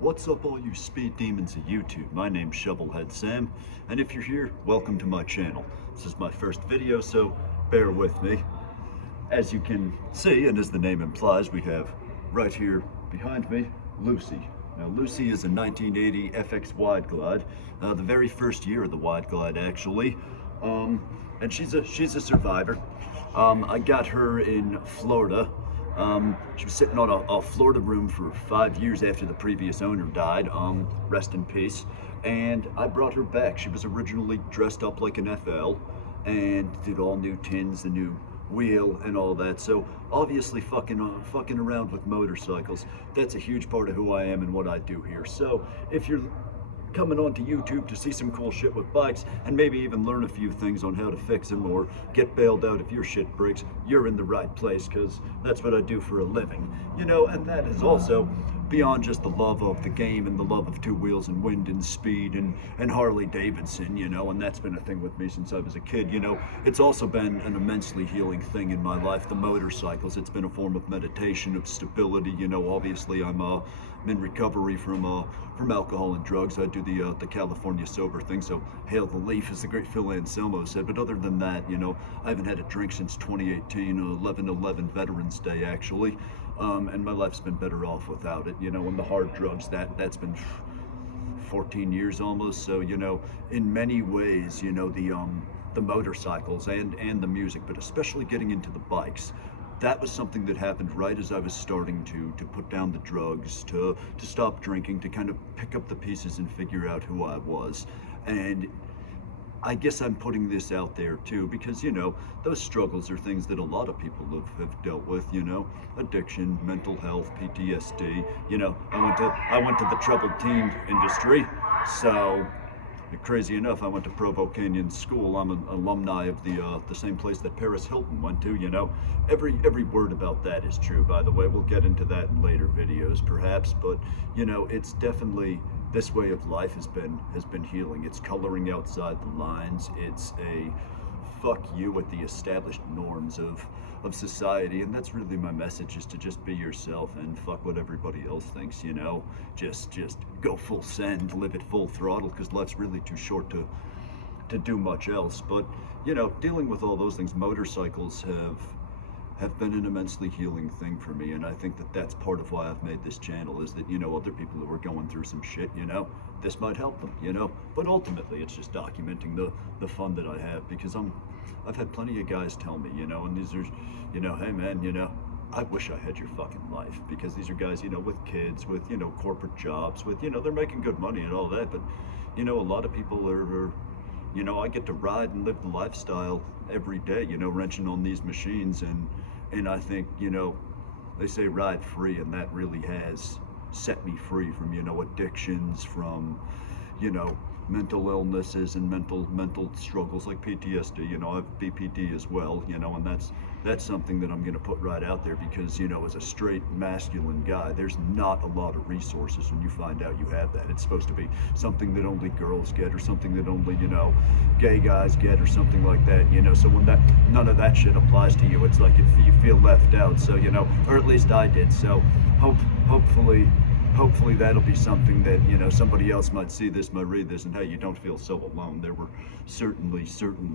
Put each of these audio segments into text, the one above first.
What's up all you speed demons of YouTube? My name's Shovelhead Sam, and if you're here, welcome to my channel. This is my first video, so bear with me. As you can see, and as the name implies, we have right here behind me, Lucy. Now Lucy is a 1980 FX Wide Glide, the very first year of the Wide Glide actually, and she's a survivor. I got her in Florida. She was sitting on a Florida room for 5 years after the previous owner died, rest in peace, and I brought her back. She was originally dressed up like an FL and did all new tins, the new wheel and all that, so obviously fucking around with motorcycles, that's a huge part of who I am and what I do here. So if you're coming onto YouTube to see some cool shit with bikes and maybe even learn a few things on how to fix them or get bailed out if your shit breaks, you're in the right place, because that's what I do for a living, you know. And that is also beyond just the love of the game and the love of two wheels and wind and speed and Harley Davidson, you know, and that's been a thing with me since I was a kid, you know. It's also been an immensely healing thing in my life, the motorcycles. It's been a form of meditation, of stability, you know. Obviously I'm in recovery from alcohol and drugs. I do the California sober thing, so hail the leaf, as the great Phil Anselmo said. But other than that, you know, I haven't had a drink since 2018, 11/11 Veterans Day actually, and my life's been better off without it, you know. And the hard drugs, that's been 14 years almost. So, you know, in many ways, you know, the motorcycles and the music, but especially getting into the bikes, that was something that happened right as I was starting to put down the drugs, to stop drinking, to kind of pick up the pieces and figure out who I was. And I guess I'm putting this out there too because, you know, those struggles are things that a lot of people have dealt with, you know, addiction, mental health, PTSD. You know, I went to the troubled teen industry, so crazy enough, I went to Provo Canyon School. I'm an alumni of the same place that Paris Hilton went to, you know. Every word about that is true, by the way. We'll get into that in later videos perhaps, but you know, it's definitely, this way of life has been healing. It's coloring outside the lines. It's a fuck you with the established norms of society, and that's really my message, is to just be yourself and fuck what everybody else thinks, you know. Just go full send, live at full throttle, because life's really too short to do much else. But you know, dealing with all those things, motorcycles have been an immensely healing thing for me, and I think that that's part of why I've made this channel, is that, you know, other people who are going through some shit, you know, this might help them, you know. But ultimately it's just documenting the fun that I have, because I've had plenty of guys tell me, you know, and these are, you know, hey man, you know, I wish I had your fucking life, because these are guys, you know, with kids, with, you know, corporate jobs, with, you know, they're making good money and all that, but you know, a lot of people are you know, I get to ride and live the lifestyle every day, you know, wrenching on these machines, and I think, you know, they say ride free, and that really has set me free from, you know, addictions, from, you know, mental illnesses and mental struggles like PTSD. You know, I have BPD as well, you know, and that's something that I'm going to put right out there, because, you know, as a straight masculine guy, there's not a lot of resources when you find out you have that. It's supposed to be something that only girls get, or something that only, you know, gay guys get, or something like that, you know. So when none of that shit applies to you, it's like you feel left out. So, you know, or at least I did. So hopefully that'll be something that, you know, somebody else might see this, might read this, and hey, you don't feel so alone. There were certainly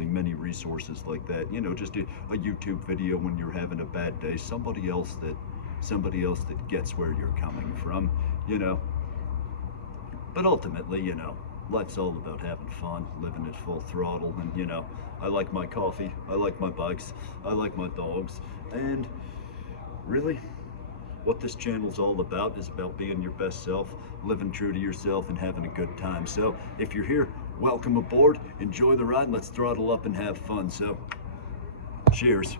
many resources like that, you know. Just a YouTube video when you're having a bad day, somebody else that gets where you're coming from, you know. But ultimately, you know, life's all about having fun, living at full throttle, and, you know, I like my coffee, I like my bikes, I like my dogs, and really, what this channel's all about is about being your best self, living true to yourself, and having a good time. So if you're here, welcome aboard, enjoy the ride, and let's throttle up and have fun. So cheers.